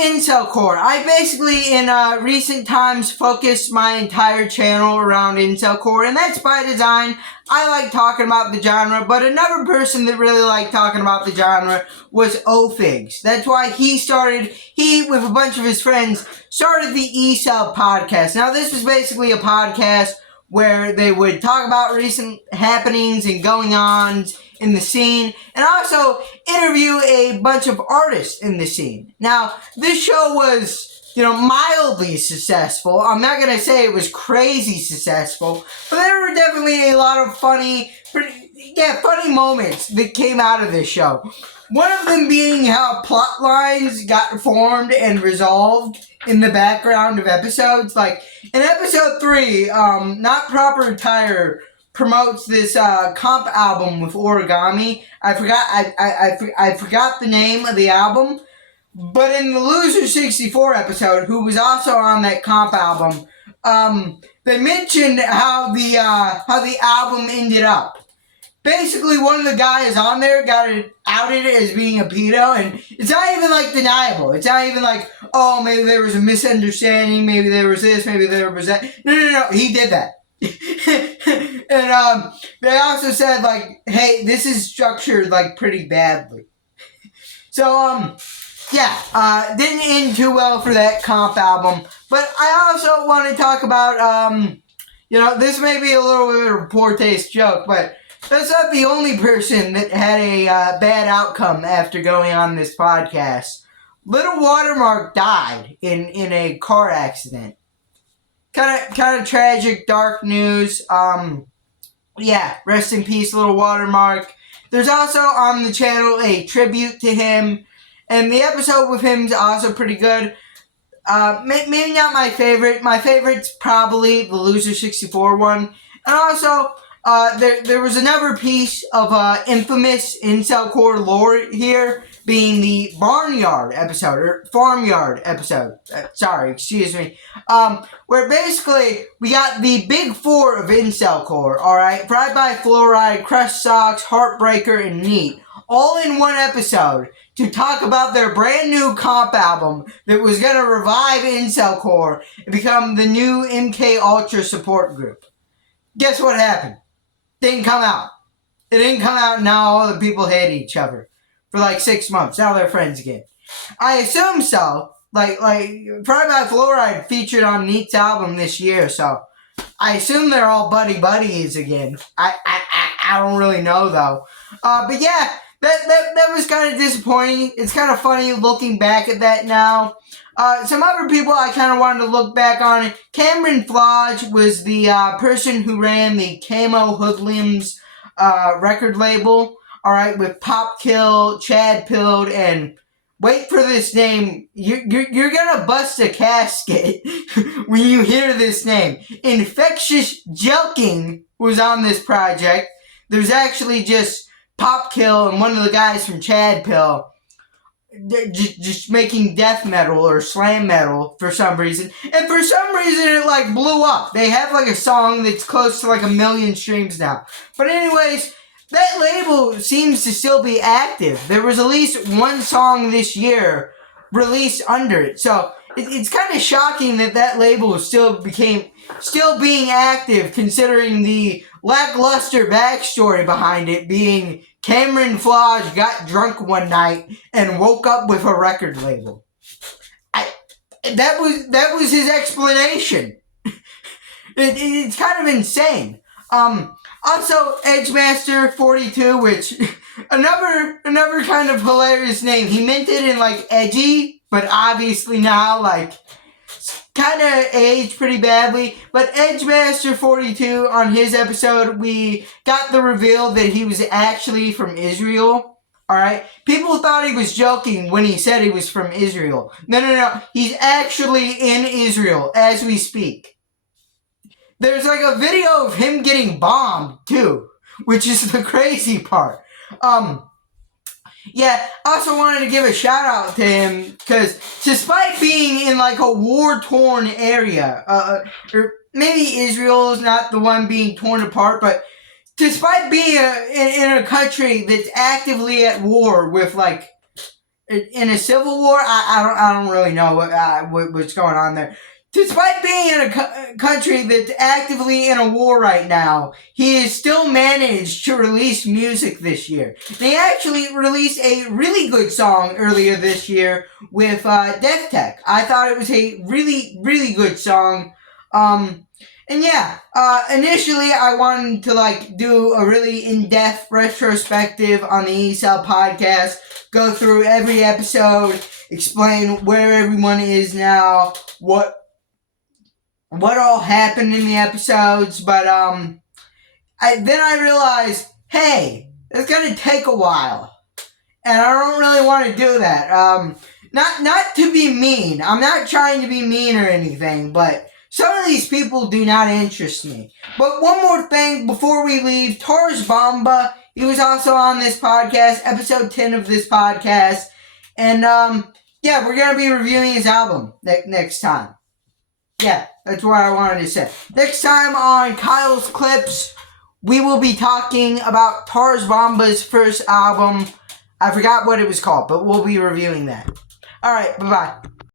incel core. I basically, in recent times, focused my entire channel around incel core, and that's by design. I like talking about the genre, but another person that really liked talking about the genre was Ofigs. That's why he, with a bunch of his friends, started the e-cel podcast. Now, this was basically a podcast where they would talk about recent happenings and going-ons in the scene, and also interview a bunch of artists in the scene. Now, this show was, mildly successful. I'm not going to say it was crazy successful, but there were definitely a lot of funny moments that came out of this show. One of them being how plot lines got formed and resolved in the background of episodes. Like, in episode 3, Not Proper Attire promotes this comp album with Origami. I forgot the name of the album, but in the Loser 64 episode, who was also on that comp album, they mentioned how the album ended up. Basically, one of the guys on there got outed as being a pedo, and it's not even, deniable. It's not even oh, maybe there was a misunderstanding, maybe there was this, maybe there was that. No, he did that. And, they also said, hey, this is structured, pretty badly. So, didn't end too well for that comp album. But I also want to talk about, this may be a little bit of a poor taste joke, but that's not the only person that had a bad outcome after going on this podcast. Little Watermark died in a car accident. Kind of tragic, dark news. Rest in peace, Little Watermark. There's also on the channel a tribute to him, and the episode with him is also pretty good. Maybe not my favorite. My favorite's probably the Loser 64 one. And also, there was another piece of infamous incel core lore here, being the Barnyard episode, or Farmyard episode. Where basically we got the big four of incel core, alright? Fried by Fluoride, Crushed Socks, Heartbreaker, and Neat, all in one episode to talk about their brand new comp album that was going to revive incel core and become the new MK Ultra support group. Guess what happened? Didn't come out. It didn't come out, and now all the people hate each other for 6 months. Now they're friends again. I assume so. Probably by Fluoride featured on Neat's album this year, so I assume they're all buddies again. I don't really know though. But yeah, that was kind of disappointing. It's kind of funny looking back at that now. Some other people I kind of wanted to look back on. Cameron Flodge was the person who ran the Camo Hoodlums record label. Alright, with Popkill, Chad Pilled, and wait for this name. You're gonna bust a casket when you hear this name. Infectious Jelking was on this project. There's actually just Popkill and one of the guys from Chad Pill just making death metal or slam metal for some reason. And for some reason it blew up. They have a song that's close to 1 million streams now. But anyways, that label seems to still be active. There was at least one song this year released under it. So it's kind of shocking that label is still being active, considering the lackluster backstory behind it being Cameron Flodge got drunk one night and woke up with a record label. That was his explanation. It's kind of insane. Also, Edgemaster 42, which another kind of hilarious name. He meant it in edgy, but obviously now kind of aged pretty badly. But Edgemaster 42, on his episode, we got the reveal that he was actually from Israel. Alright? People thought he was joking when he said he was from Israel. No. He's actually in Israel as we speak. There's a video of him getting bombed, too, which is the crazy part. Also wanted to give a shout out to him, because despite being in a war-torn area, or maybe Israel is not the one being torn apart, but despite being in a country that's actively at war with in a civil war. I don't really know what's going on there. Despite being in a country that's actively in a war right now, he has still managed to release music this year. They actually released a really good song earlier this year with Death Tech. I thought it was a really, really good song. And yeah, initially I wanted to do a really in-depth retrospective on the e-cel podcast, go through every episode, explain where everyone is now, what all happened in the episodes, but then I realized, hey, it's gonna take a while, and I don't really want to do that. Not to be mean. I'm not trying to be mean or anything, but some of these people do not interest me. But one more thing before we leave, Taurus Bomba, he was also on this podcast, episode 10 of this podcast, and yeah, we're gonna be reviewing his album next time. Yeah, that's what I wanted to say. Next time on Kyle's Clips, we will be talking about Taurus Bomba's first album. I forgot what it was called, but we'll be reviewing that. Alright, bye-bye.